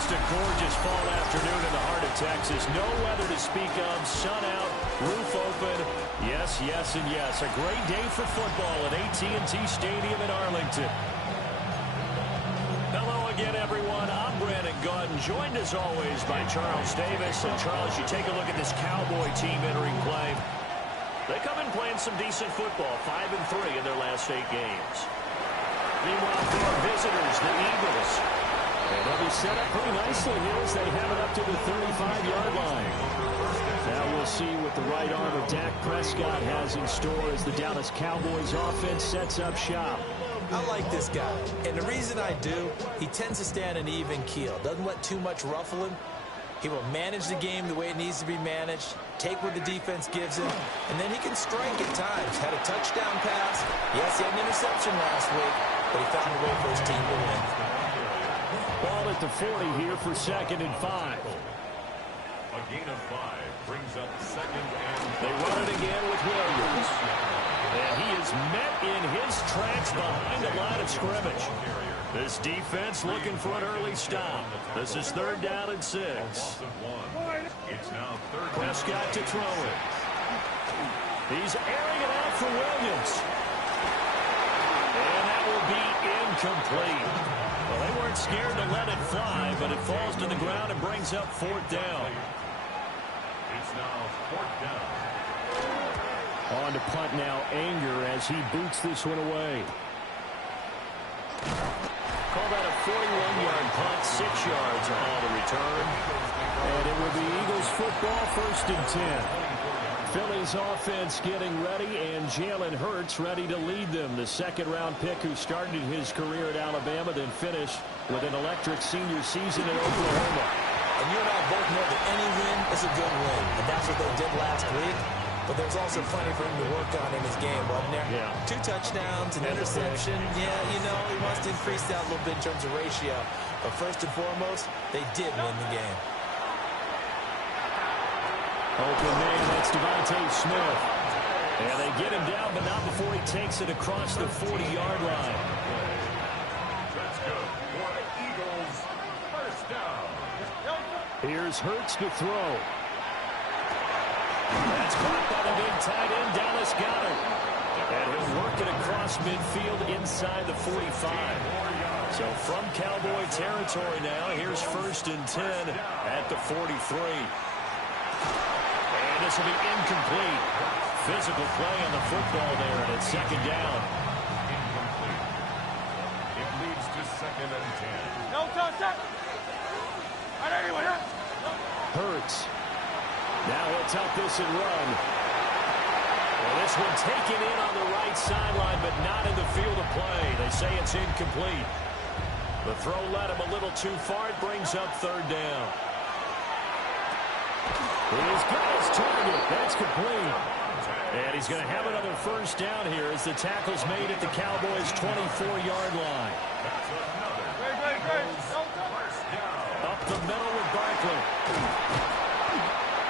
Just a gorgeous fall afternoon in the heart of Texas. No weather to speak of. Sun out, roof open. Yes, yes, and yes. A great day for football at AT&T Stadium in Arlington. Hello again, everyone. I'm Brandon Gautin, joined as always by Charles Davis. And Charles, you take a look at this Cowboy team entering play. They come in playing some decent football, 5-3 in their last 8 games. Meanwhile, for our visitors, the Eagles. And they'll be set up pretty nicely here as they have it up to the 35-yard line. Now we'll see what the right arm of Dak Prescott has in store as the Dallas Cowboys offense sets up shop. I like this guy, and the reason I do, he tends to stand an even keel. Doesn't let too much ruffle him. He will manage the game the way it needs to be managed, take what the defense gives him, and then he can strike at times. Had a touchdown pass. Yes, he had an interception last week, but he found a way for his team to win. Ball at the 40 here for 2nd and 5. A gain of 5 brings up 2nd and 5. They run it again with Williams. And he is met in his tracks behind the line of scrimmage. This defense looking for an early stop. This is 3rd down and 6. It's now 3rd. Prescott to throw it. He's airing it out for Williams. And that will be incomplete. Well, they weren't scared to let it fly, but it falls to the ground and brings up 4th down. It's now 4th down. On to punt now, Anger, as he boots this one away. Call that a 41-yard punt, 6 yards on the return. And it will be Eagles football, 1st and 10. Philly's offense getting ready, and Jalen Hurts ready to lead them. The 2nd-round pick who started his career at Alabama, then finished with an electric senior season in Oklahoma. And you and I both know that any win is a good win, and that's what they did last week. But there's also plenty for him to work on in his game, wasn't there? Yeah. 2 touchdowns, an interception. Yeah, you know, he wants to increase that a little bit in terms of ratio. But first and foremost, they did win the game. Open man, that's Devontae Smith. And they get him down, but not before he takes it across the 40-yard line. That's good for the Eagles. 1st down. Here's Hurts to throw. That's caught by the big tight end, Dallas Goedert. And he'll work it across midfield inside the 45. So from Cowboy territory now, here's 1st and 10 at the 43. And this will be incomplete. Physical play on the football there, and it's 2nd down. Incomplete. It leads to 2nd and 10. No touchdown. Hurts. Now he'll tuck this and run. Well, this one taken in on the right sideline, but not in the field of play. They say it's incomplete. The throw led him a little too far. It brings up 3rd down. He's got his target. That's complete. And he's going to have another 1st down here as the tackle's made at the Cowboys' 24-yard line. Up the middle with Barkley.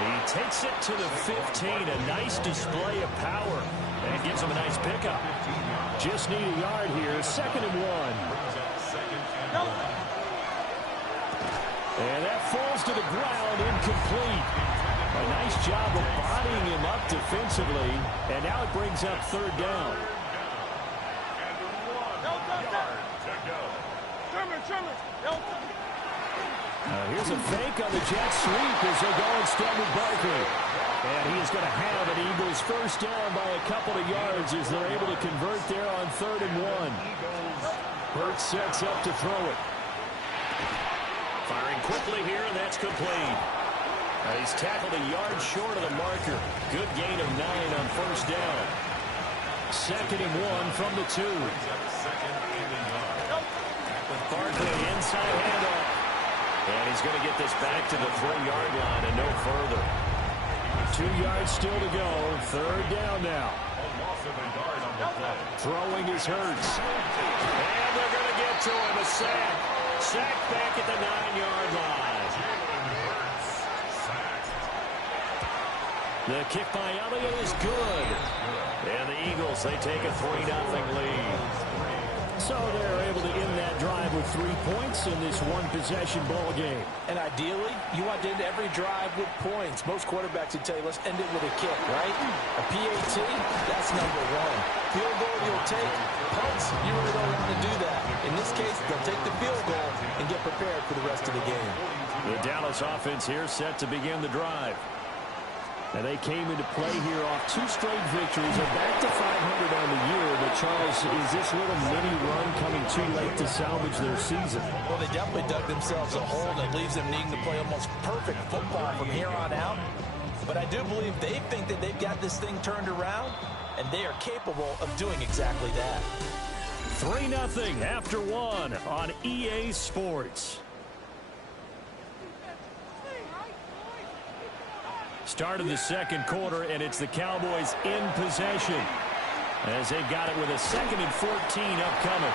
He takes it to the 15. A nice display of power. And it gives him a nice pickup. Just need a yard here. 2nd and 1. And that falls to the ground, incomplete. A nice job of bodying him up defensively. And now it brings up 3rd down. Here's a fake on the jet sweep as they go instead with Barkley. And he is going to have an Eagles 1st down by a couple of yards as they're able to convert there on 3rd and 1. Hurts sets up to throw it. Firing quickly here, and that's complete. He's tackled a yard short of the marker. Good gain of 9 on 1st down. 2nd and 1 from the 2. Barkley inside handoff. And he's going to get this back to the 3-yard line and no further. 2 yards still to go. 3rd down now. Throwing is Hurts. And they're going to get to him. A sack. Sack back at the 9-yard line. The kick by Elliott is good. And the Eagles, they take a 3-0 lead. So they're able to end that drive with 3 points in this one-possession ball game. And ideally, you want to end every drive with points. Most quarterbacks would tell you, let's end it with a kick, right? A PAT, that's number one. Field goal you'll take. Punts, you really don't want to do that. In this case, they'll take the field goal and get prepared for the rest of the game. The Dallas offense here set to begin the drive. And they came into play here off 2 straight victories. They're back to 500 on the year. But, Charles, is this little mini run coming too late to salvage their season? Well, they definitely dug themselves a hole that leaves them needing to play almost perfect football from here on out. But I do believe they think that they've got this thing turned around, and they are capable of doing exactly that. 3-0 after 1 on EA Sports. Start of the second quarter, and it's the Cowboys in possession as they've got it with a 2nd and 14 upcoming.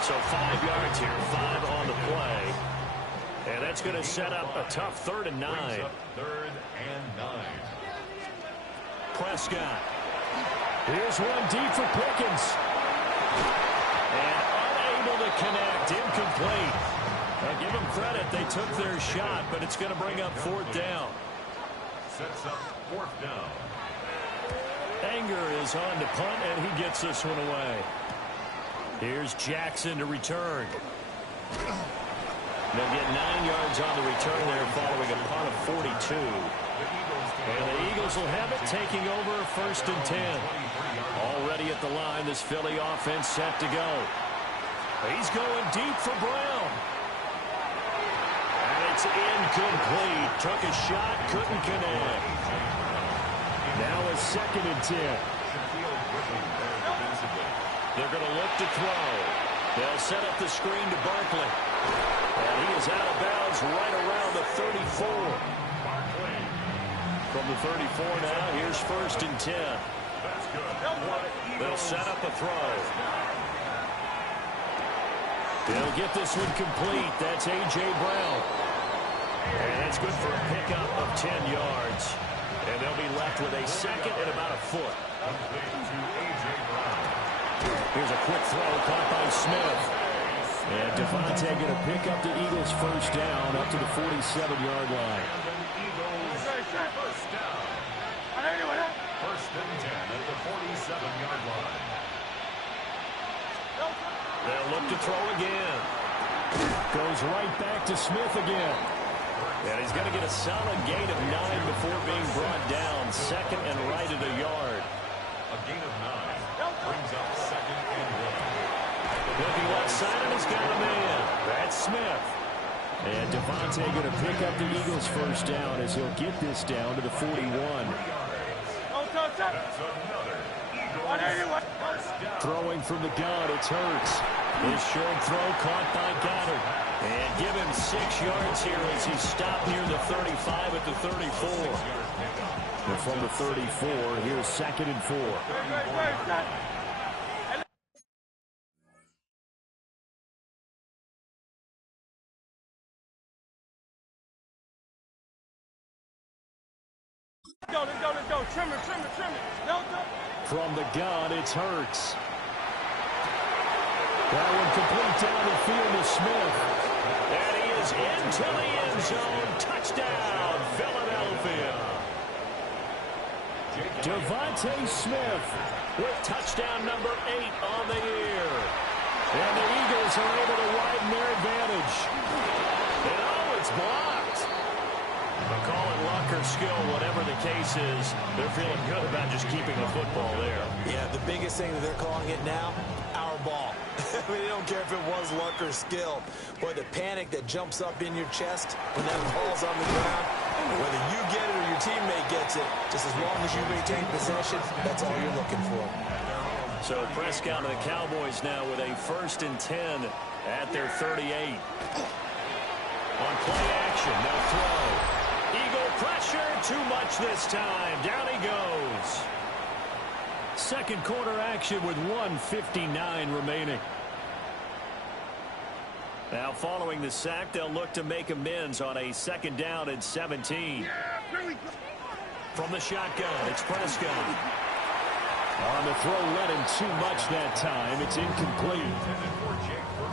So 5 yards here, 5 on the play. And that's going to set up a tough 3rd and 9. 3rd and 9. Prescott. Here's one deep for Pickens. And unable to connect, incomplete. Now give them credit, they took their shot, but it's going to bring up 4th down. Sets up 4th down. Anger is on to punt, and he gets this one away. Here's Jackson to return. They'll get 9 yards on the return there following a punt of 42. And the Eagles will have it, taking over 1st and 10. Already at the line, this Philly offense set to go. He's going deep for Brown. It's incomplete. Took a shot, couldn't connect. Now a 2nd and 10. They're going to look to throw. They'll set up the screen to Barkley. And he is out of bounds right around the 34. From the 34 now, here's 1st and 10. They'll set up a throw. They'll get this one complete. That's A.J. Brown. And it's good for a pickup of 10 yards. And they'll be left with a 2nd and about a foot. Here's a quick throw caught by Smith. And Devontae going to pick up the Eagles' 1st down up to the 47-yard line. 1st and 10 at the 47-yard line. They'll look to throw again. Goes right back to Smith again. And he's going to get a solid gain of 9 before being brought down. 2nd and right at a yard. A gain of 9 brings up 2nd and 1. Looking left side, and he's got a man. That's Smith. And Devontae going to pick up the Eagles' 1st down as he'll get this down to the 41. That's another Eagles 1st down. Throwing from the gun, it's Hurts. His short throw caught by Goddard. And give him 6 yards here as he stopped near the 35 at the 34. And from the 34, here's 2nd and 4. Let's go. Trim it. From the gun, it's Hurts. That one complete down the field to Smith. And he is into the end zone. Touchdown, Philadelphia. Devontae Smith with touchdown number 8 on the year. And the Eagles are able to widen their advantage. And oh, it's blocked. But call it luck or skill, whatever the case is, they're feeling good about just keeping the football there. Yeah, the biggest thing that they're calling it now, our ball. I mean, they don't care if it was luck or skill. Boy, the panic that jumps up in your chest when that ball's on the ground, whether you get it or your teammate gets it, just as long as you maintain possession, that's all you're looking for. So Prescott and the Cowboys now with a 1st and 10 at their 38. On play action, no throw. Eagle pressure, too much this time. Down he goes. Second quarter action with 1:59 remaining. Now following the sack, they'll look to make amends on a 2nd down and 17. From the shotgun, it's Prescott. On the throw, led him too much that time. It's incomplete.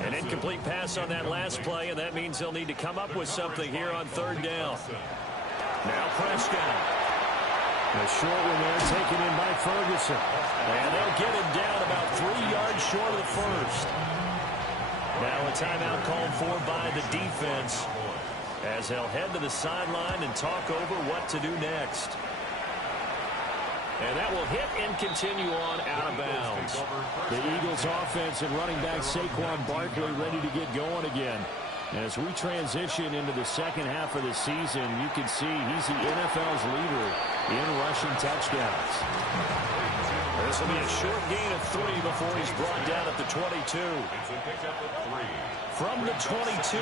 An incomplete pass on that last play, and that means they'll need to come up with something here on third down. Now Prescott. The short one there taken in by Ferguson. And they'll get him down about 3 yards short of the first. Now a timeout called for by the defense as they'll head to the sideline and talk over what to do next. And that will hit and continue on out of bounds. The Eagles offense and running back Saquon Barkley ready to get going again. As we transition into the second half of the season, you can see he's the NFL's leader in rushing touchdowns. This will be a short gain of 3 before he's brought down at the 22. From the 22,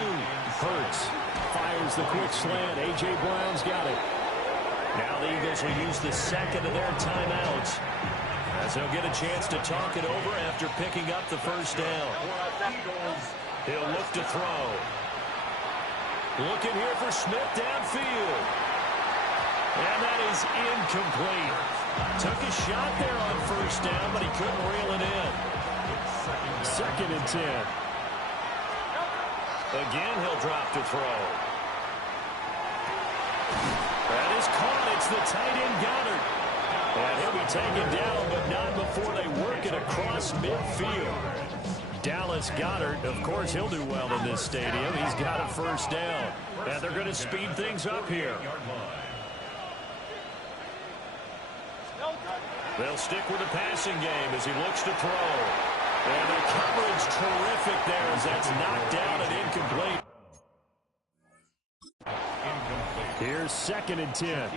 Hurts fires the quick slant. A.J. Brown's got it. Now the Eagles will use the second of their timeouts as they'll get a chance to talk it over after picking up the first down. He'll look to throw. Looking here for Smith downfield. And that is incomplete. Took a shot there on first down, but he couldn't reel it in. Second and 10. Again, he'll drop to throw. That is caught. It's the tight end Goddard. And he'll be taken down, but not before they work it across midfield. Dallas Goedert, of course, he'll do well in this stadium. He's got a first down. And they're going to speed things up here. They'll stick with the passing game as he looks to throw. And the coverage terrific there as that's knocked down and incomplete. Here's second and 10.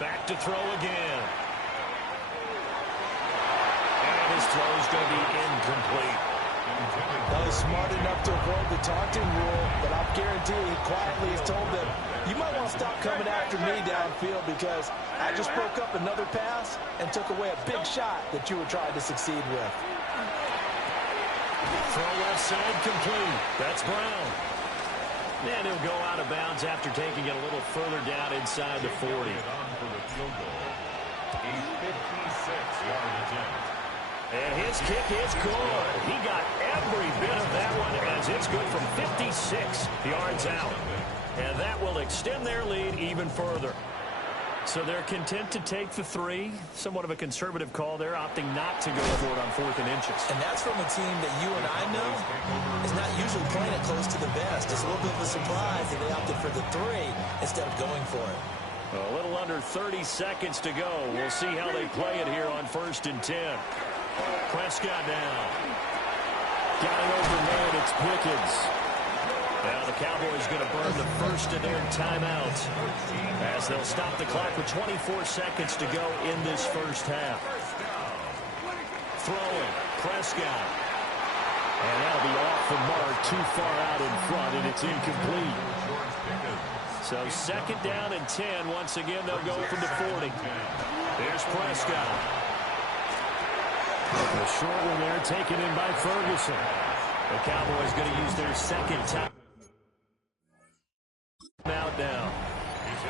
Back to throw again. And his throw is going to be incomplete. Well, he's smart enough to avoid the taunting rule, but I'm guaranteeing he quietly has told them, you might want to stop coming after me downfield because I just broke up another pass and took away a big shot that you were trying to succeed with. Throw left side complete. That's Brown. And he'll go out of bounds after taking it a little further down inside the 40. And his kick is good. He got every bit of that one as it's good from 56 yards out. And that will extend their lead even further. So they're content to take the 3. Somewhat of a conservative call there, opting not to go for it on 4th and inches. And that's from a team that you and I know is not usually playing it close to the vest. It's a little bit of a surprise that they opted for the 3 instead of going for it. A little under 30 seconds to go. We'll see how they play it here on 1st and 10. Prescott now. Got it over man. It's Pickens. Now the Cowboys going to burn the first of their timeouts as they'll stop the clock with 24 seconds to go in this first half. Throwing. Prescott. And that'll be off the mark, too far out in front, and it's incomplete. So second down and 10. Once again, they'll go from the 40. There's Prescott. The short one there taken in by Ferguson. The Cowboys going to use their second time out now.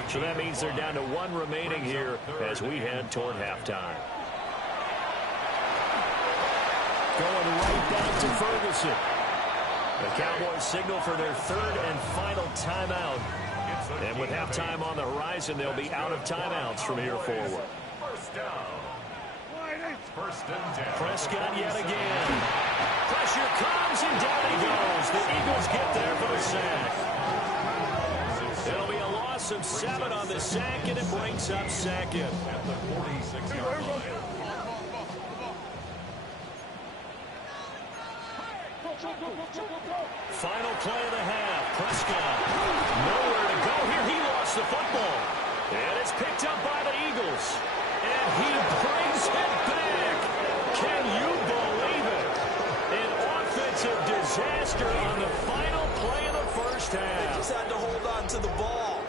So that means they're down to 1 remaining here as we head toward halftime. Going right down to Ferguson. The Cowboys signal for their 3rd and final timeout. And with halftime on the horizon, they'll be out of timeouts from here forward. Prescott yet again. Pressure comes and down he goes. The Eagles get there for the sack. It'll be a loss of 7 on the sack, and it brings up second. At the 46-yard line. Final play of the half. Prescott. Nowhere to go here. He lost the football. And it's picked up by the Eagles. And he brings it back. Can you believe it? An offensive disaster on the final play of the first half. They just had to hold on to the ball.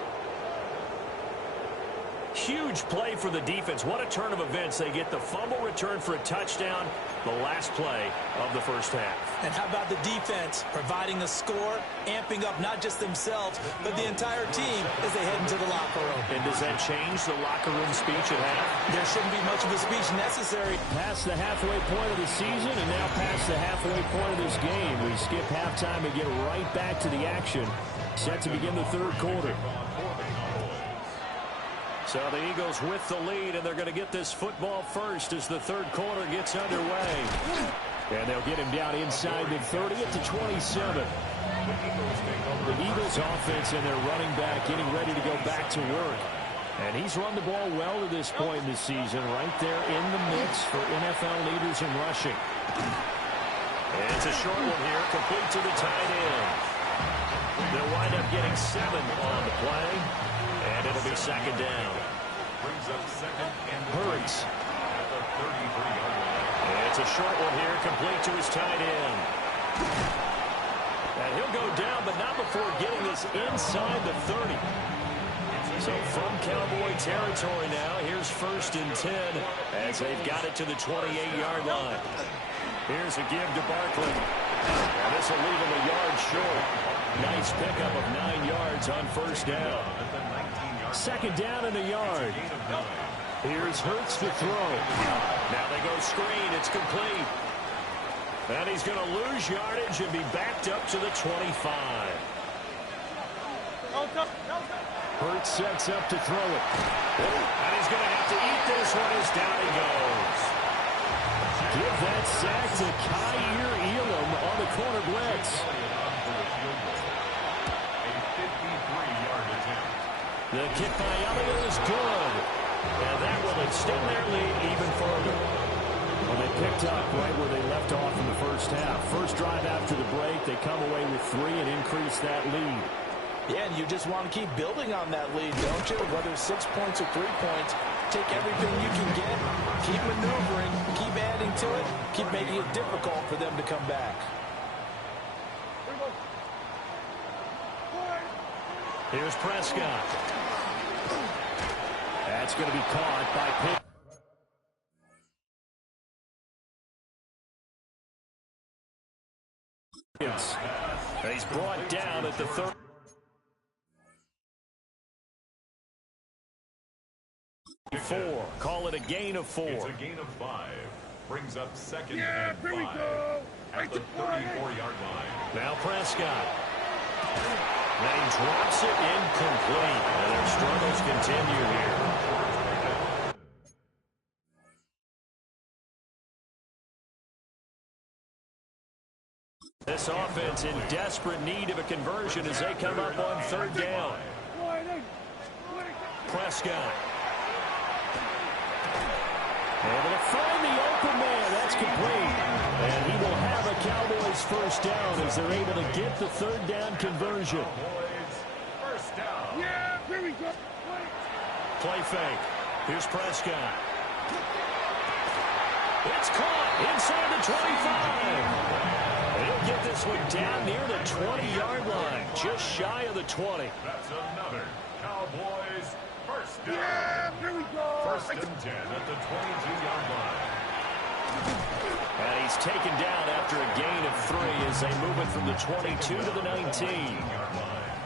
Huge play for the defense. What a turn of events. They get the fumble return for a touchdown, the last play of the first half. And how about the defense providing a score, amping up not just themselves, but the entire team as they head into the locker room. And does that change the locker room speech at half? There shouldn't be much of a speech necessary. Past the halfway point of the season and now past the halfway point of this game. We skip halftime and get right back to the action. Set to begin the third quarter. So the Eagles with the lead, and they're going to get this football first as the third quarter gets underway. And they'll get him down inside the 30 at the 27. The Eagles offense and their running back getting ready to go back to work. And he's run the ball well to this point in the season, right there in the mix for NFL leaders in rushing. And it's a short one here, complete to the tight end. They'll wind up getting 7 on the play. And it'll be second down. Brings up second and Hurts. at the 33-yard line. It's a short one here, complete to his tight end. And he'll go down, but not before getting this inside the 30. So from Cowboy territory now, here's 1st and 10 as they've got it to the 28-yard line. Here's a give to Barkley. And this will leave him a yard short. Nice pickup of 9 yards on first down. Second down and a yard. Here's Hurts to throw. Now they go screen. It's complete. And he's going to lose yardage and be backed up to the 25. Hurts sets up to throw it. And he's going to have to eat this one as down he goes. Give that sack to Kyer Elam on the corner blitz. The kick by Elliott is good. And that will extend their lead even further. Well, they picked up right where they left off in the first half. First drive after the break, they come away with 3 and increase that lead. Yeah, and you just want to keep building on that lead, don't you? Whether 6 points or 3 points, take everything you can get, keep maneuvering, keep adding to it, keep making it difficult for them to come back. Here's Prescott. That's going to be caught by Pitt. He's brought down at the 30. Call it a gain of 4. It's a gain of 5. Brings up second and 5 at the 34-yard line. Now Prescott. And he drops it incomplete. And their struggles continue here. This offense in desperate need of a conversion as they come up on 3rd down. Prescott. Able to find the open man. That's complete. And he will have a Cowboys first down as they're able to get the 3rd down conversion. First down. Yeah, here we go. Play fake. Here's Prescott. It's caught inside the 25. He'll get this one down near the 20-yard line, just shy of the 20. That's another Cowboys first down. Yeah, here we go. First and 10 at the 22-yard line. And he's taken down after a gain of 3 as they move it from the 22 to the 19.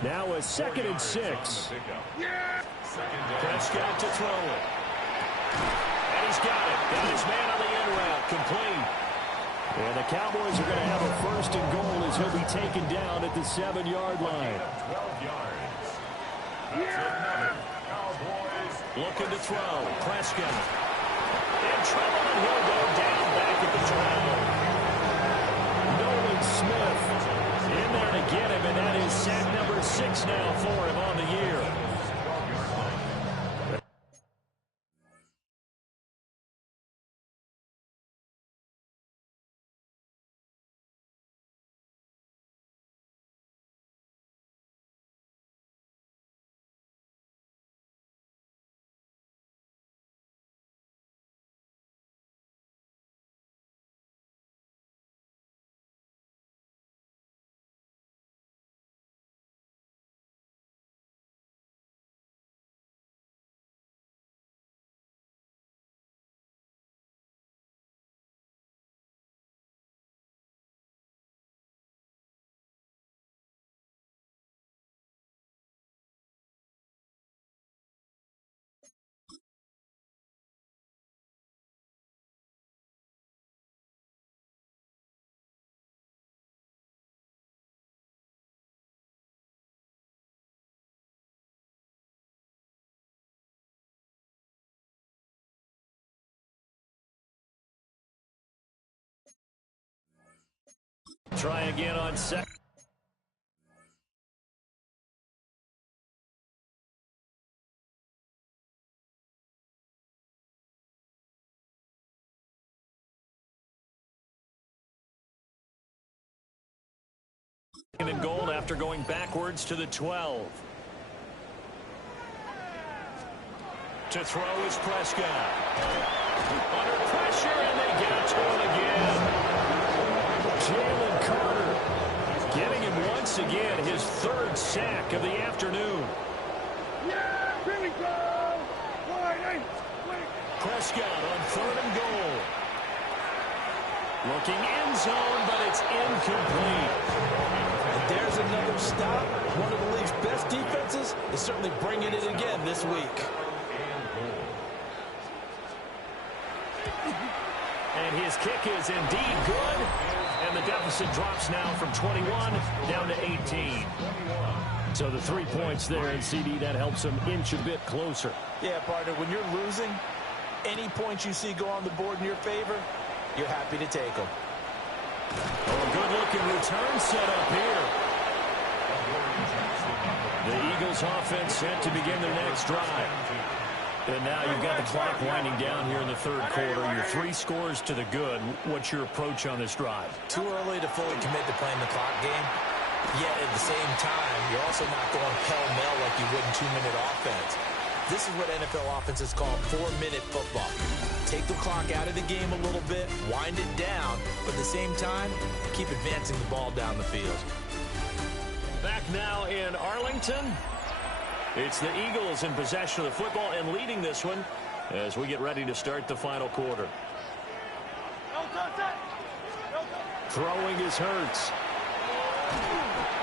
Now a 2nd and 6. Yeah. Prescott to throw it. And he's got it. Got his man on the end route, complete. And the Cowboys are going to have a 1st and goal as he'll be taken down at the 7-yard line. 12 yards. That's another Cowboys. Looking to throw. Prescott. In trouble, and he'll go down back at the 12. Nolan Smith in there to get him, and that is sack number 6 now for him on the year. try again on second. And goal after going backwards to the 12. To throw is Prescott. Under pressure, and they get it to him again. Jalen Carter getting him once again his third sack of the afternoon. Yeah, here we go. Prescott on 3rd and goal. Looking end zone, but it's incomplete. And there's another stop. One of the league's best defenses is certainly bringing it again this week. And his kick is indeed good. And the deficit drops now from 21 down to 18. So the 3 points there in CD, that helps them inch a bit closer. Yeah, partner, when you're losing, any points you see go on the board in your favor, you're happy to take them. Oh, a good-looking return set up here. The Eagles offense set to begin their next drive. And now you've got the clock winding down here in the 3rd quarter. Your 3 scores to the good. What's your approach on this drive? Too early to fully commit to playing the clock game. Yet at the same time, you're also not going pell-mell like you would in 2-minute offense. This is what NFL offenses call 4-minute football. Take the clock out of the game a little bit, wind it down, but at the same time, keep advancing the ball down the field. Back now in Arlington. It's the Eagles in possession of the football and leading this one as we get ready to start the final quarter. Throwing is Hurts.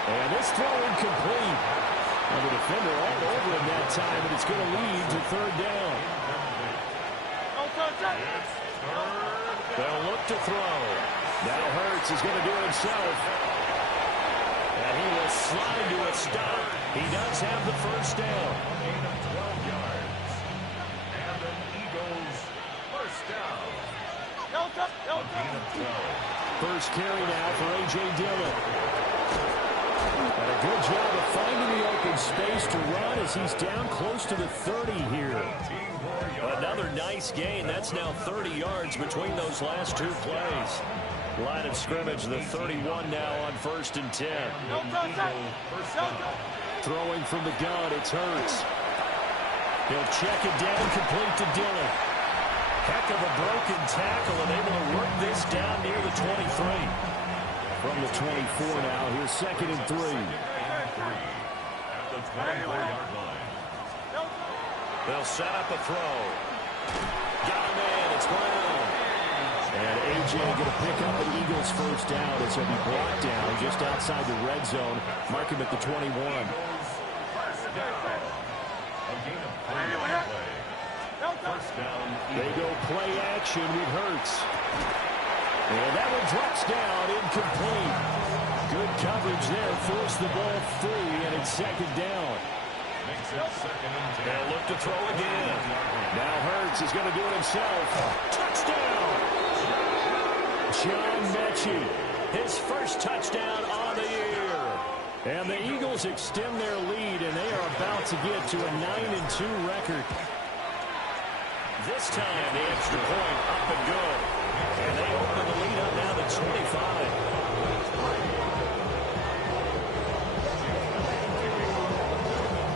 And this throw incomplete. And the defender all over him that time, and it's going to lead to 3rd down. They'll look to throw. Now Hurts is going to do it himself. And he will slide to a stop. He does have the 1st down. Gain of 12 yards. And the Eagles first down. A gain of 12. First carry now for A.J. Dillon. And a good job of finding the open space to run as he's down close to the 30 here. Another nice gain. That's now 30 yards between those last 2 plays. Line of scrimmage, the 31 now on 1st and 10. Throwing from the gun, it's Hurts. He'll check it down, complete to Dillon. Heck of a broken tackle and able to work this down near the 23. From the 24 now, here's 2nd and 3. At the 24-yard line. They'll set up a throw. Got a man, it's Brown. And A.J. going to pick up an Eagles 1st down as he'll be brought down just outside the red zone. Mark him at the 21. First down. A gain of 3 on the play. First down. They go play action with Hurts. And that one drops down, incomplete. Good coverage there, forced the ball free, and it's 2nd down. Makes it 2nd and 10. They'll look to throw again. Now Hurts is going to do it himself. Touchdown! John Mechie, his first touchdown on the year. And the Eagles extend their lead, and they are about to get to a 9-2 record. This time, the extra point up and good. And they open the lead up now to 25.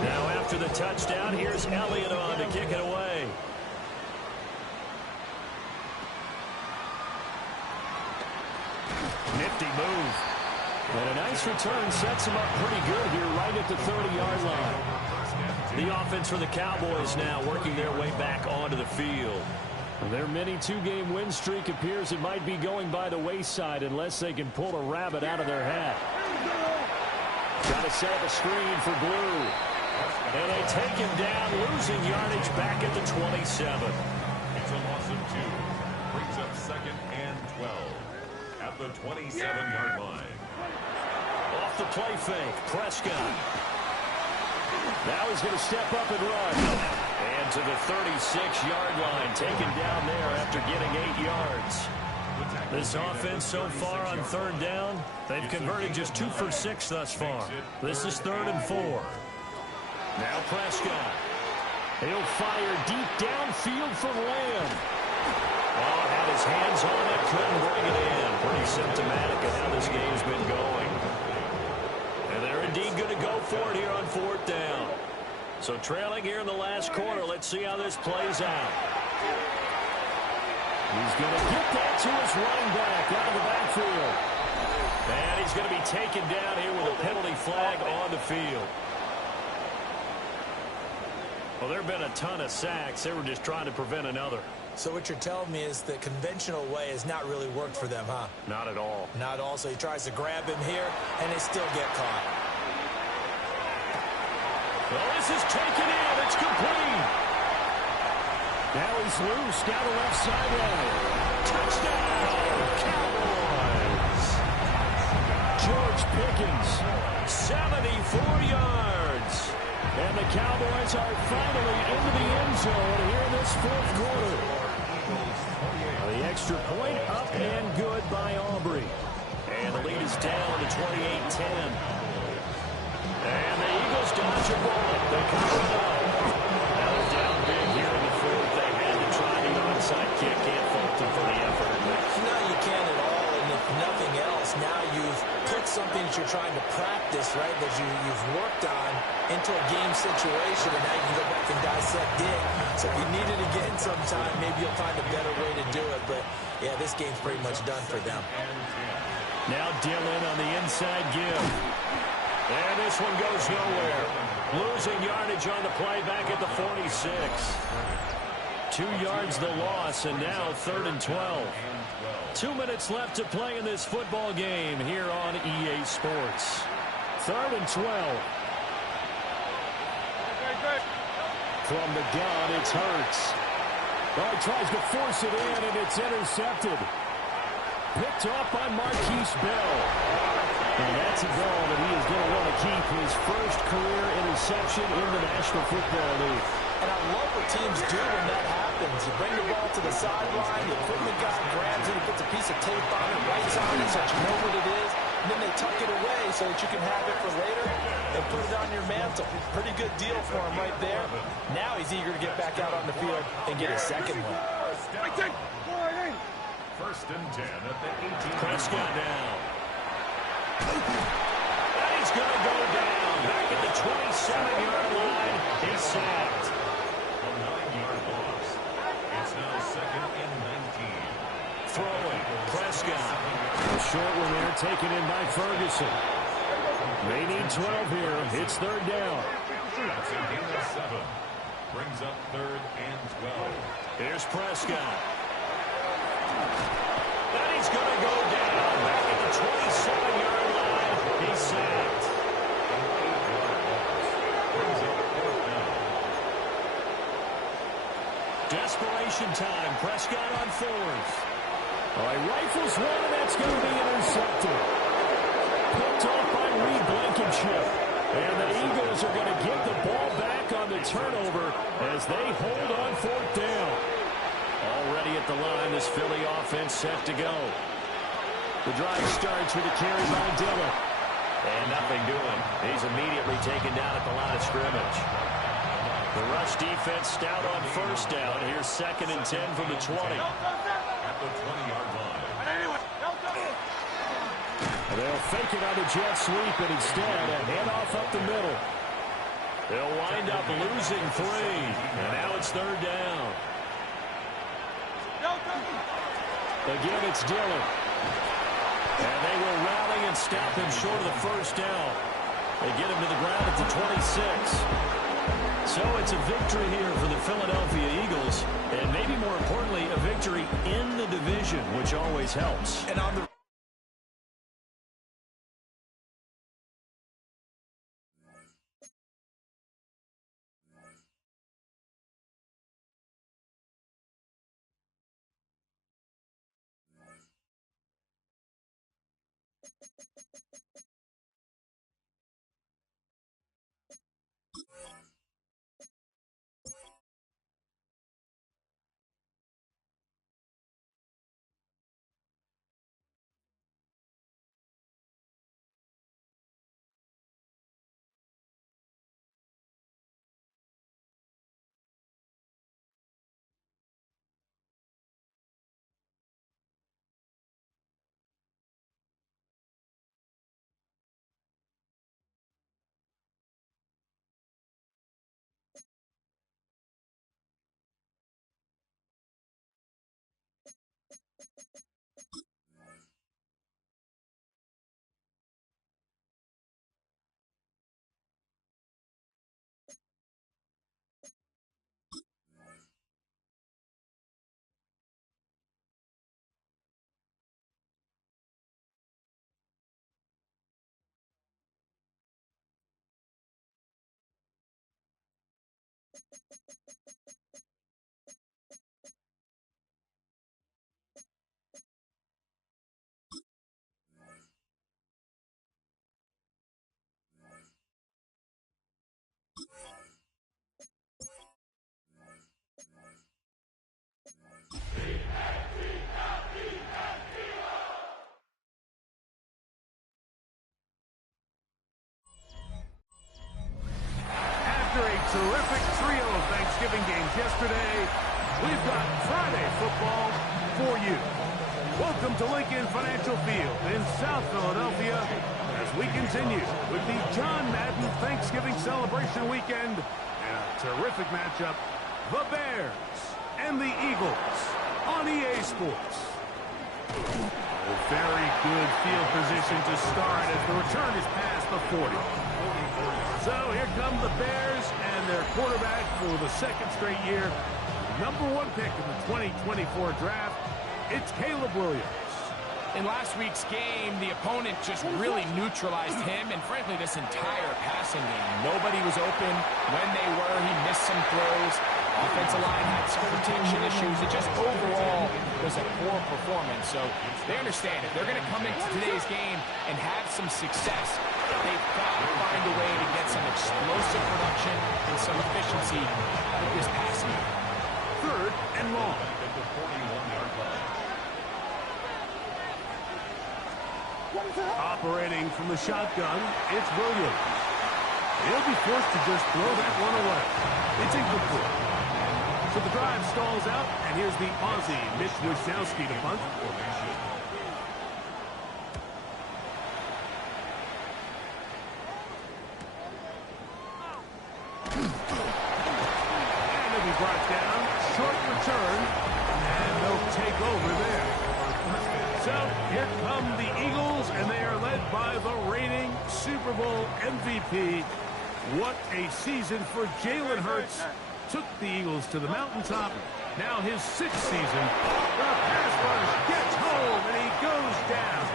Now after the touchdown, here's Elliott on to kick it away. Nifty move. And a nice return sets him up pretty good here right at the 30-yard line. The offense for the Cowboys now working their way back onto the field. Their mini 2-game win streak appears it might be going by the wayside unless they can pull a rabbit out of their hat. Got to set up a screen for Blue. And they take him down, losing yardage back at the 27. It's a loss of 2. Brings up 2nd and 12. At the 27-yard line. Off the play fake, Prescott. Now he's going to step up and run. And to the 36-yard line, taken down there after getting 8 yards. This offense so far on third down, they've converted just 2 for 6 thus far. This is 3rd and 4. Now Prescott. He'll fire deep downfield for Lamb. Oh, had his hands on it, couldn't bring it in. Pretty symptomatic of how this game's been going. And they're indeed going to go for it here on 4th down. So trailing here in the last quarter, let's see how this plays out. He's going to get that to his running back out of the backfield. And he's going to be taken down here with a penalty flag on the field. Well, there have been a ton of sacks. They were just trying to prevent another. So what you're telling me is the conventional way has not really worked for them, huh? Not at all. Not at all. So he tries to grab him here, and they still get caught. Well, this is taken in. It's complete. Now he's loose down the left sideline. Touchdown, Cowboys. George Pickens, 74 yards. And the Cowboys are finally into the end zone here in this 4th quarter. The extra point up and good by Aubrey. And the lead is down to 28-10. And the Eagles dodge a bullet. They come up. Now they're down big here in the 4th. They had to try the onside kick. Can't fault them for the effort. No, you can't at all. And if nothing else, now you've put something that you're trying to practice, right, that you've worked on into a game situation, and now you can go back and dissect it. So if you need it again sometime, maybe you'll find a better way to do it. But, yeah, this game's pretty much done for them. Now Dillon on the inside give. And this one goes nowhere. Losing yardage on the play back at the 46. 2 yards the loss, and now 3rd and 12. 2 minutes left to play in this football game here on EA Sports. 3rd and 12. From the gun, it's Hurts. Oh, he tries to force it in, and it's intercepted. Picked off by Marquise Bell. And that's a ball that he is going to want to keep, his first career interception in the National Football League. And I love what teams do when that happens. You bring the ball to the sideline, you put in the guy, grabs it, he puts a piece of tape on it, writes on it so that you know what it is, and then they tuck it away so that you can have it for later and put it on your mantle. Pretty good deal for him right there. Now he's eager to get back out on the field and get his second one. 1st and 10 at the 18. Prescott down. And he's going to go down. Back at the 27-yard line. He's sacked. A 9-yard loss. It's now 2nd and 19. Throwing. Prescott. A short one there taken in by Ferguson. They need 12 here. It's 3rd down. That's a gain of 7. Brings up 3rd and 12. Here's Prescott. And he's going to go down. Back at the 27-yard line. He's sacked. Desperation time. Prescott on 4th. All right, rifles one, and that's going to be intercepted. Picked off by Reed Blankenship. And the Eagles are going to get the ball back on the turnover as they hold on 4th down. Already at the line, this Philly offense set to go. The drive starts with a carry by Dillon. And nothing doing. He's immediately taken down at the line of scrimmage. The rush defense stout on 1st down. Here's 2nd and 10 from the 20. At the 20-yard line. They'll fake it on the jet sweep, and instead a handoff up the middle. They'll wind up losing 3. And now it's 3rd down. Again, it's Dillon. And they will rally and stop him short of the 1st down. They get him to the ground at the 26. So it's a victory here for the Philadelphia Eagles. And maybe more importantly, a victory in the division, which always helps. And on the we've got Friday football for you. Welcome to Lincoln Financial Field in South Philadelphia as we continue with the John Madden Thanksgiving celebration weekend and a terrific matchup, the Bears and the Eagles on EA Sports. A very good field position to start as the return is past the 40. So here come the Bears and their quarterback for the second straight year. #1 pick in the 2024 draft, it's Caleb Williams. In last week's game, the opponent just really neutralized him and, frankly, this entire passing game. Nobody was open. When they were, he missed some throws. Offensive line had some protection issues. It just overall was a poor performance. So they understand if they're going to come into today's game and have some success, they've got to find a way to get some explosive production and some efficiency out of this passing game. 3rd and long. Operating from the shotgun, it's Williams. He'll be forced to just throw that one away. It's incomplete. So the drive stalls out, and here's the Aussie, Mitch Wisnowski, to punt. And he'll be brought down. Short return, and they'll take over there. So here come the Eagles, and they are led by the reigning Super Bowl MVP. What a season for Jalen Hurts. Took the Eagles to the mountaintop. Now his 6th season. The pass rush gets home, and he goes down.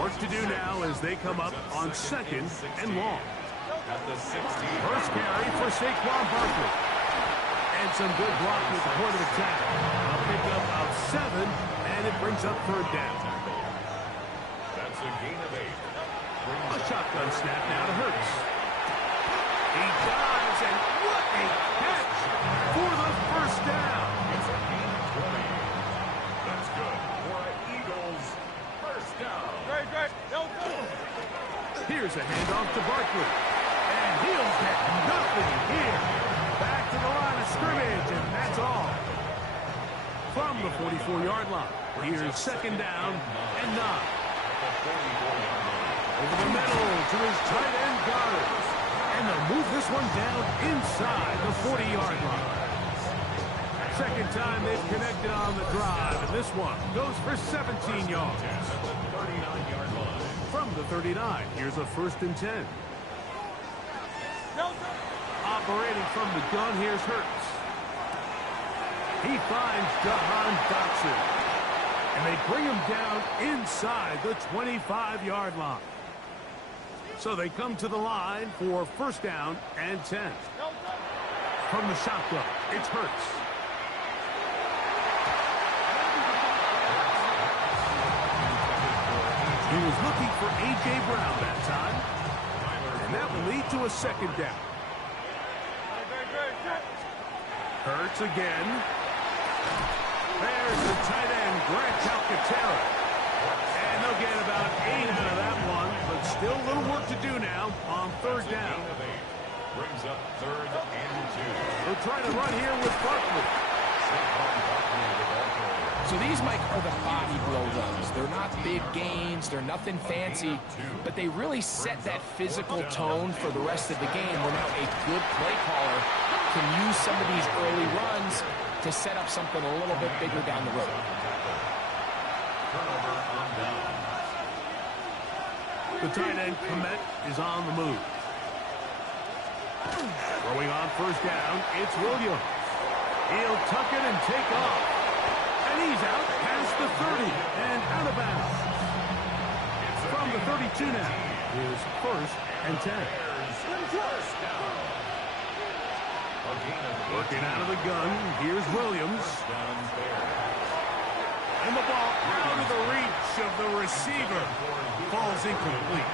Work to do now as they come up on 2nd and long. First carry for Saquon Barkley. And some good blocking at the point of attack. A pickup of 7, and it brings up 3rd down. That's a gain of 8. A shotgun snap now to Hurts. He dives, and what a catch for the first down. It's a gain of 20. That's good for an Eagles first down. Here's a handoff to Barkley. And he'll get nothing here. Back to the line of scrimmage, and that's all. From the 44-yard line, here's 2nd down and 9. Over the middle to his tight end, Goddard. And they'll move this one down inside the 40-yard line. Second time they've connected on the drive, and this one goes for 17 yards. 39-yard line. From the 39, here's a 1st and 10. Operating from the gun, here's Hurts. He finds Jahan Dotson. And they bring him down inside the 25-yard line. So they come to the line for 1st down and 10. From the shotgun, it's Hurts. He was looking for A.J. Brown that time. And that will lead to a 2nd down. Hurts again. There's the tight end, Grant Calcaterra. And they'll get about 8 out of that one, but still a little work to do now on 3rd down. Brings up 3rd and 2. They'll try to run here with Barkley. So these, Mike, are the body blow runs. They're not big gains. They're nothing fancy. But they really set that physical tone for the rest of the game where now a good play caller can use some of these early runs to set up something a little bit bigger down the road. Turnover on down. The tight end, Komet, is on the move. Throwing on 1st down, it's Williams. He'll tuck it and take off. And he's out past the 30 and out of bounds. From the 32 now, here's 1st and 10. First down. A gain of 8. Working out of the gun, here's Williams. Down Bears. And the ball out of the reach of the receiver. Falls incomplete.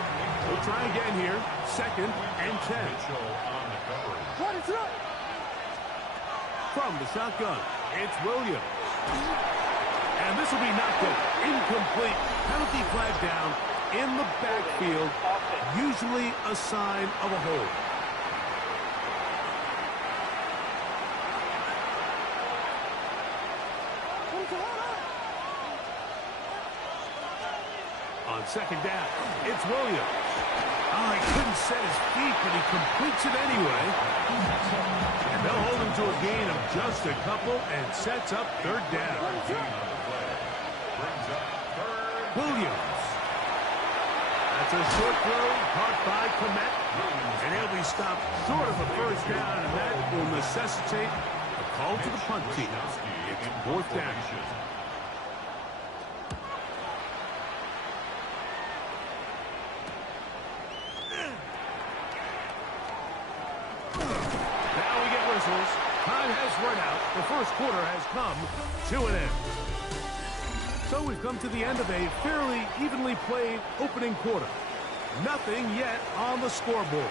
We'll try again here. 2nd and 10. Mitchell on the coverage. From the shotgun, it's Williams. And this will be knocked out. Incomplete. Penalty flag down in the backfield. Usually a sign of a hold. On second down, it's Williams. Oh, he couldn't set his feet, but he completes it anyway. And they'll hold him to a gain of just a couple and sets up third down. Williams. That's a short throw caught by Komet. And he'll be stopped short of a first down, and that will necessitate a call to the punt team. It's fourth down. Time has run out. The first quarter has come to an end. So we've come to the end of a fairly evenly played opening quarter. Nothing yet on the scoreboard.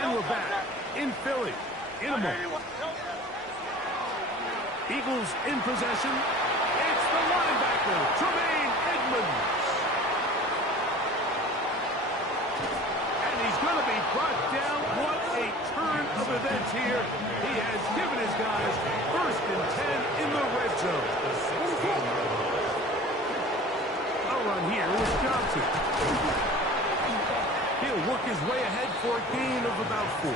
And we're back in Philly in a moment. Eagles in possession. It's the linebacker, Tremaine Edmonds. And he's going to be brought down. What a turn of events here. He has given his guys first and 10 in the red zone. A run here with Johnson. He'll work his way ahead for a gain of about 4.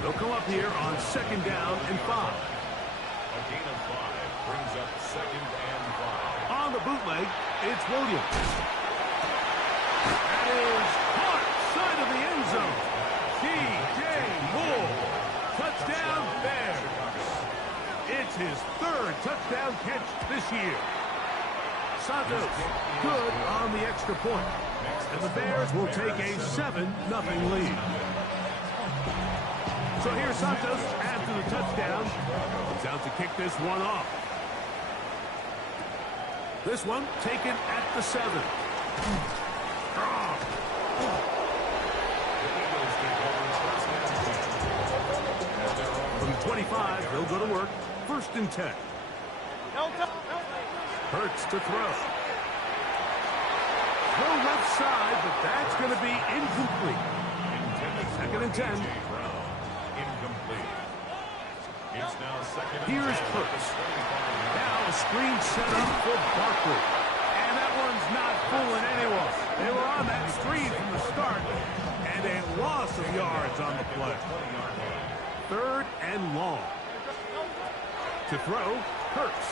They'll come up here on second down and 5. A gain of 5 brings up second and 5. On the bootleg, it's Williams. That is caught side of the end zone. D.J. Moore. Touchdown Bears. It's his third touchdown catch this year. Santos good on the extra point. And the Bears will take a 7-0 lead. So here's Santos after the touchdown. He's out to kick this one off. This one taken at the 7. From 25, they'll go to work. First and 10. Hurts to throw. Throw left side, but that's going to be incomplete. Second and 10. Incomplete. It's now second and 10. Here's Hurts. Now a screen set up for Barkley. And that one's not fooling anyone. They were on that screen from the start. And a loss of yards on the play. Third and long. To throw, Hurts.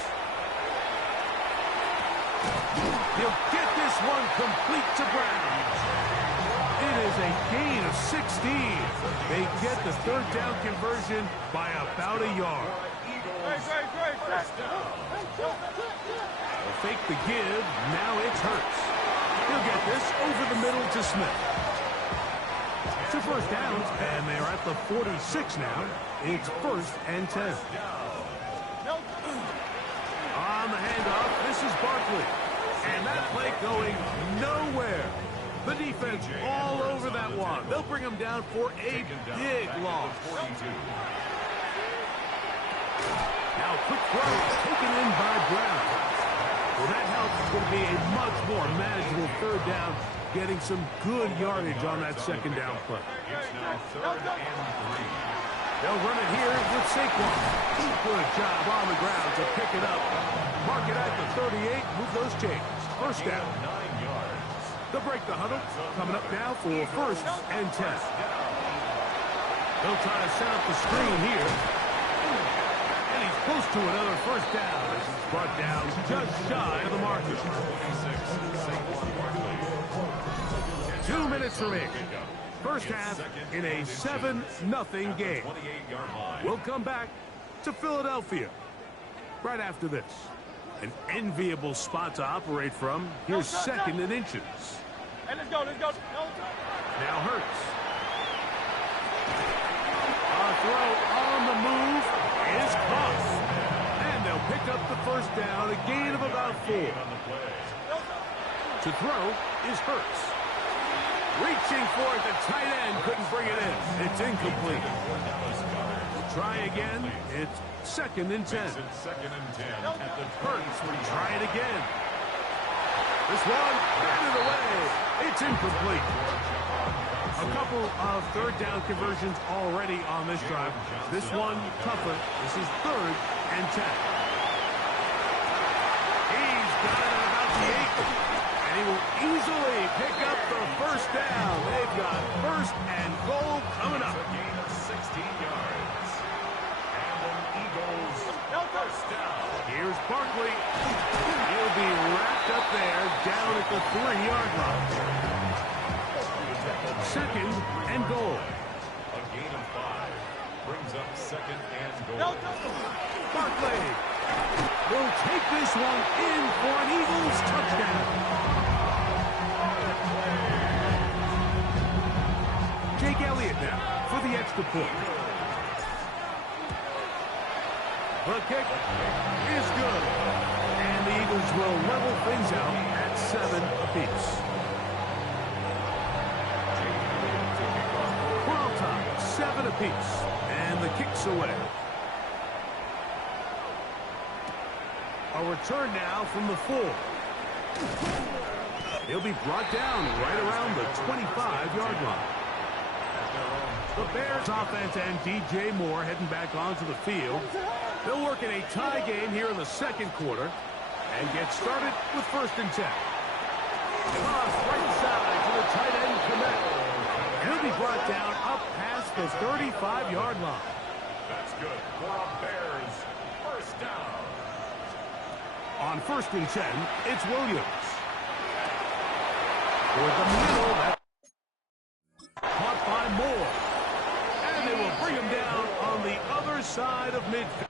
He'll get this one complete to Brown. It is a gain of 16. They get the third down conversion by about a yard. They'll fake the give. Now it's Hurts. He'll get this over the middle to Smith. 2 first downs, and they're at the 46 now. It's first and 10. On the handoff, this is Barkley. And that play going nowhere. The defense all over that one. They'll bring him down for a big loss. Now quick throw taken in by Brown. Well, that helps. It's going to be a much more manageable third down, getting some good yardage on that second down play. It's now third and 3. They'll run it here with Saquon. Good job on the ground to pick it up. Mark it at the 38, move those chains. First down. 9 yards. They'll break the huddle. Coming up now for first and 10. They'll try to set up the screen here. And he's close to another first down. As he's brought down just shy of the marker. 2 minutes remaining. First half in a 7-0 game. We'll come back to Philadelphia right after this. An enviable spot to operate from. Here's second and inches. Hey, let's go. Now Hurts. A throw on the move is caught. And they'll pick up the first down, a gain of about 4. To throw is Hurts. Reaching for it, the tight end couldn't bring it in. It's incomplete. Try again. It's second and 10. Second and 10 at the Hurts will try it again. This one batted away. It's incomplete. A couple of third down conversions already on this drive. This one tougher. This is third and 10. got it at about the 8. And he will easily pick up the first down. They've got first and goal coming up. A gain of 16 yards. And an Eagles first down. Here's Barkley. He'll be wrapped up there down at the 3-yard line. Second and goal. A gain of 5 brings up second and goal. Barkley will take this one in for an Eagles touchdown. Jake Elliott now for the extra point. The kick is good. And the Eagles will level things out at 7 apiece. We're on top, 7 apiece. And the kick's away. A return now from the 4. He'll be brought down right around the 25-yard line. The Bears offense and DJ Moore heading back onto the field. They'll work in a tie game here in the second quarter and get started with first and 10. Cross right side to the tight end commit. He'll be brought down up past the 35-yard line. That's good for a Bears first down. On first and 10, it's Williams. Toward the middle, that's caught by Moore. And they will bring him down on the other side of midfield.